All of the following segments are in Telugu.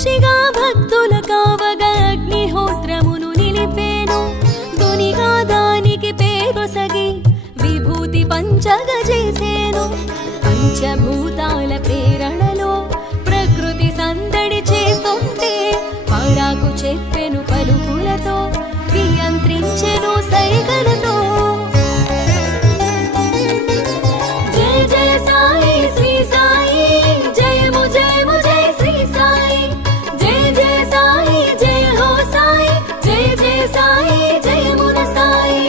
సాక్షిగా భక్తుల కావగా అగ్నిహోత్రమును నిలిపేను. దునిగా దానికి పేరొసగి విభూతి పంచగ చేసేను. పంచభూతాల ప్రేరణలో ప్రకృతి సందడి చేస్తుంటే పరాకు చెప్పెను పలుకులతో నియంత్రించెను సైగలతో. జయ జయ సాయి శ్రీ సాయి, జయము జయము జయ శ్రీ సాయి. జయ జయ సాయి, జయ హో సాయి, జయ జయ సాయి, జయమున సాయి.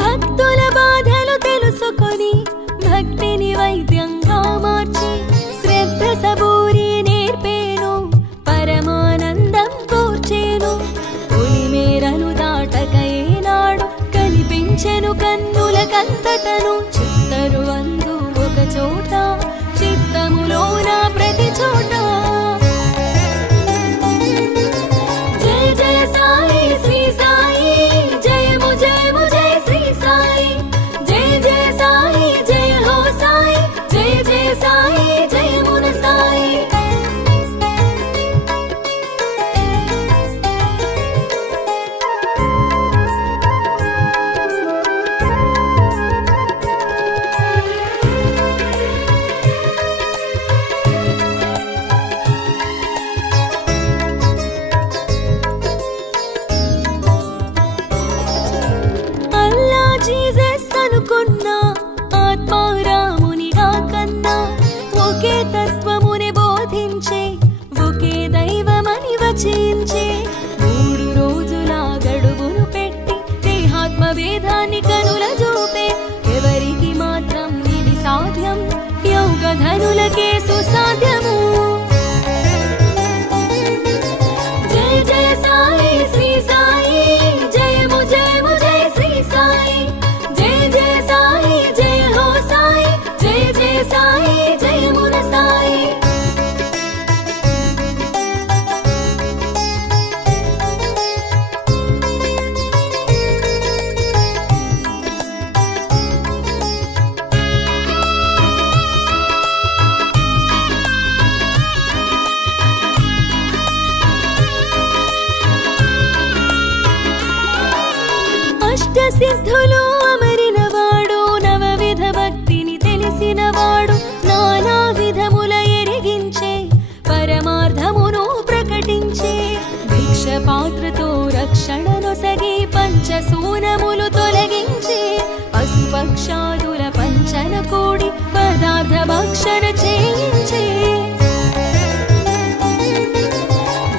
భక్తుల బాధలు తెలుసుకొని భక్తిని వైద్యంగా మార్చి శ్రద్ధ సబూరి నేర్పేను, పరమానందం కూర్చేను. పులిమేరను దాటక ఏనాడు కనిపించెను కన్నుల కంతటను. చిత్తరు అందు ఒక చోట, చిత్తములోన ప్రతి చోట. జయ జయ సాయి శ్రీ సాయి, జయము జయము జయ శ్రీ సాయి. జయ జయ సాయి, జయ హో సాయి, జయ జయ సాయి, జయమున సాయి. అల్లా జీసస్ అనుకున్నా ఆత్మారామునిగా కన్నా ఒకే తత్వముని బోధించే, ఒకే దైవమని వచించే. 3 రోజుల గడువును పెట్టి దేహాత్మ భేదాన్ని కనుల చూపే. ఎవరికి మాత్రం ఇది సాధ్యం, యోగ ధనులకే సుసాధ్యము. జయ జయ సాయి శ్రీ సాయి, జయము జయము జయ శ్రీ సాయి. జయ జయ సాయి, జయ హో సాయి, జయ జయ సాయి, జయమున సాయి. అష్టసిద్ధులు అమరినవాడు, నవవిధ భక్తిని తెలిసినవాడు, నానా విధముల ఎరిగించే, పరమార్థమును ప్రకటించే. భిక్ష పాత్రతో రక్షణనొసగి పంచసూనములు తొలగించే. పశుపక్షాదుల పంచన కూడి పదార్థ భక్షణ చేయించే.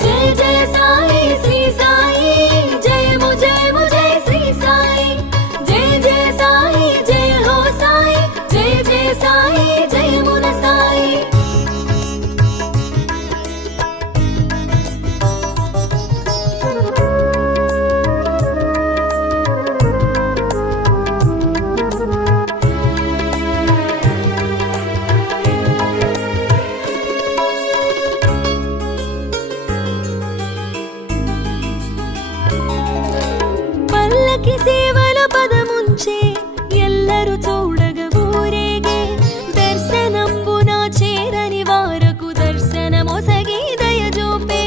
జయ జయ సాయి శ్రీ సాయి, జయము జయము జయ శ్రీ సాయి. జయ జయ సాయి, జయ హో సాయి, జయ జయ సాయి, జయమున సాయి. పల్లకి సేవల పదముంచే, ఎల్లరు చూడగ ఊరేగే. దర్శనంబున చేరని వారకు దర్శనమొసగి దయజూపే.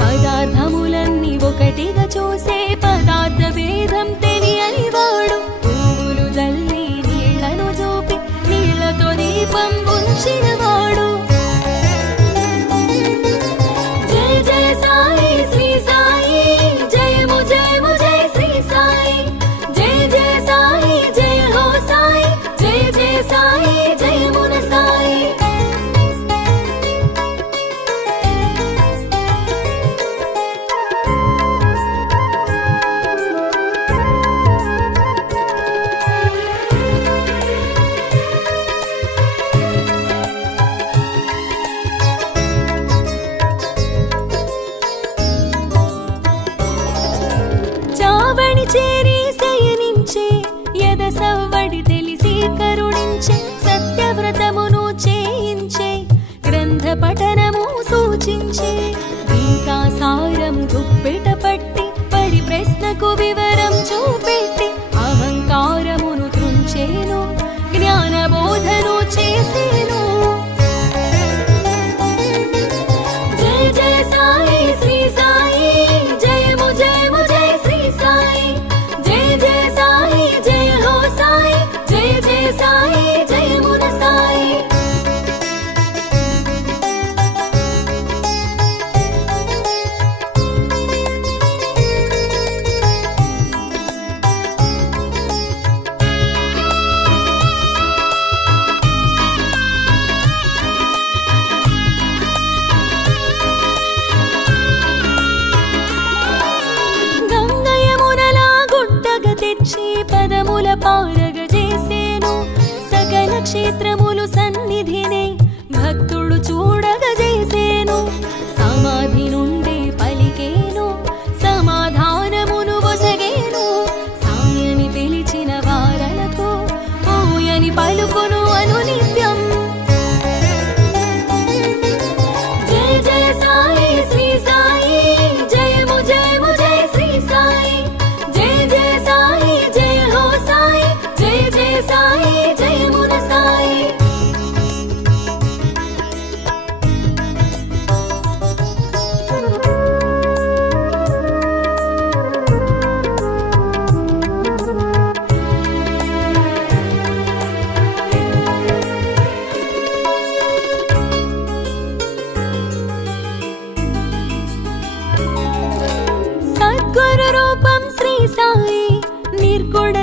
పదార్థములన్నీ ఒకటిగా చూసే, పదార్థ భేదం తెలియని వాడు. పువ్వులు జల్లి నీళ్లను చూపి నీళ్లతో దీపం ఉంచినవాడు. జయ జయ సాయి శ్రీ సాయి, జయము జయము జయ శ్రీ సాయి. జయ జయ సాయి, జయ హో సాయి, జయ జయ సాయి, జయమున సాయి. పారగజేసేను సకల క్షేత్రములు సన్నిధినే భక్తుడు చూడగజేసేను సమాధి నుండే పలికేను సమాధానమును వసగేను సాయని పిలిచిన వారలకు ఓయని పలుకును అనునిత్యం జయ జయ సాయి శ్రీ సాయి జయము జయము జయ శ్రీ సాయి జయ జయ సాయి జయ హో సాయి జయ జయ సాయి జయమున సాయి సద్గురు రూపం శ్రీ సాయి నిర్గుణ